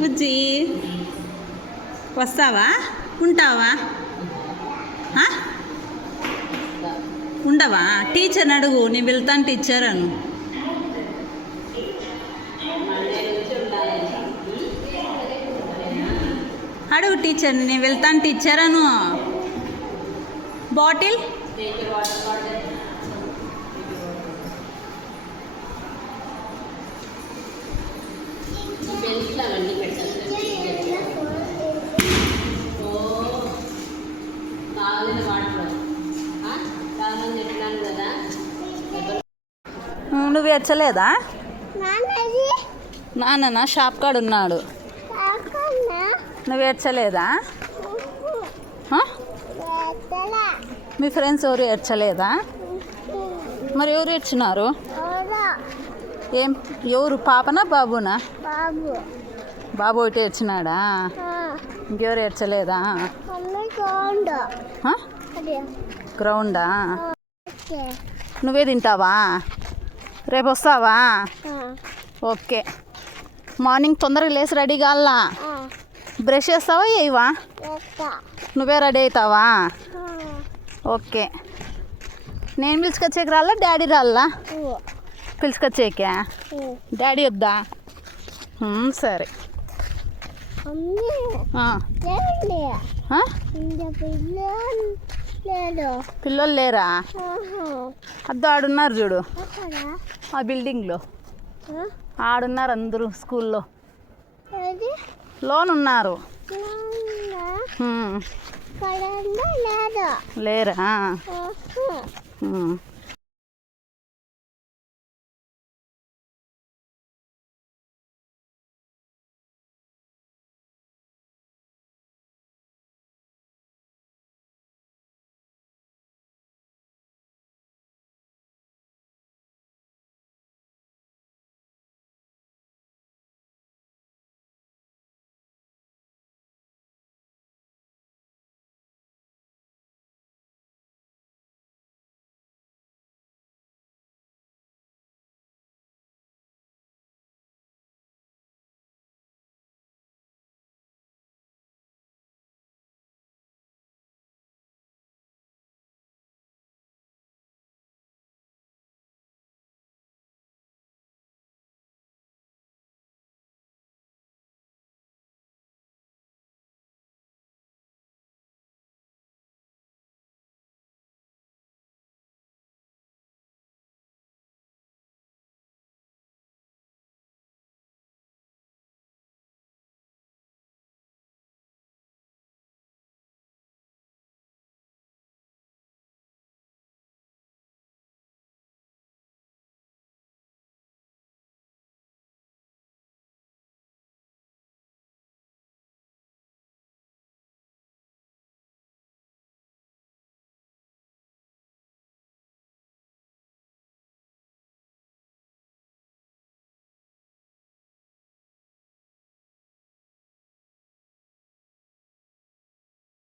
బుజ్జి వస్తావా ఉంటావా ఉండవా టీచర్ని అడుగు నేను వెళ్తాను టీచర్ అను అడుగు టీచర్ని నేను వెళ్తాను టీచర్ అను బాటిల్ నువ్వు ఏడ్చలేదా నాన్న షాప్ కాడ ఉన్నాడు నువ్వు ఏడ్చలేదా మీ ఫ్రెండ్స్ ఎవరు ఏడ్చలేదా మరి ఎవరు ఏడ్చినారు ఎవరు పాపనా బాబునా బాబు ఒకటి ఏడ్చినాడా ఇంకెవరు ఏడ్చలేదా గ్రౌండా నువ్వే తింటావా రేపు వస్తావా ఓకే మార్నింగ్ తొందరగా లేచి రెడీ కావాలా బ్రష్ చేస్తావా వేయవా నువ్వే రెడీ అవుతావా ఓకే నేను పిలుచుకొచ్చేకి రాలా డాడీ రాలా పిలుచుకొచ్చేకా డాడీ వద్దా సరే పిల్లలు లేరా అద్దు ఆడున్నారు చూడు ఆ బిల్డింగ్లో ఆడున్నారు అందరూ స్కూల్లో లోనున్నారు లేరా